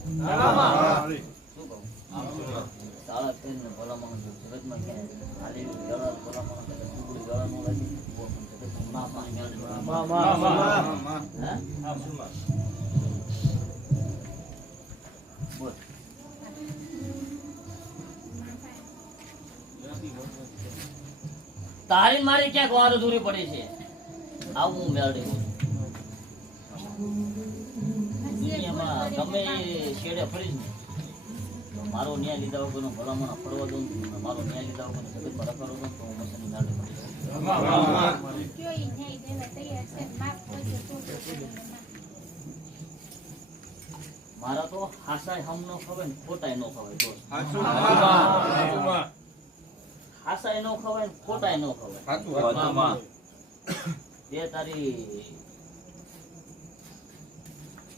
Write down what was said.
શું કહું સારા કરીને ભલા માણસ જગતમાં ક્યાંય હાલી જળા ભલા માણસ ટુકડી જળા નો લાગી માં બોલ તારી મારી ક્યાંક વાર દૂરી પડી છે આવું હું મેળવી દુનિયામાં ગમે છેડે ફરીશ ને મારો ન્યાય લીધા વગરનો ભલામણ ફરવા દઉં મારો ન્યાય લીધા વગરનો જગતમાં રખડો દઉં તો હું મસની મેળવી મારા તો હાસાય હમ નો ખવાય ને ખોટાય નો ખવાય દોસ્ત હાસાય નો ખવાય ને ખોટાય નો ખવાય તે તારી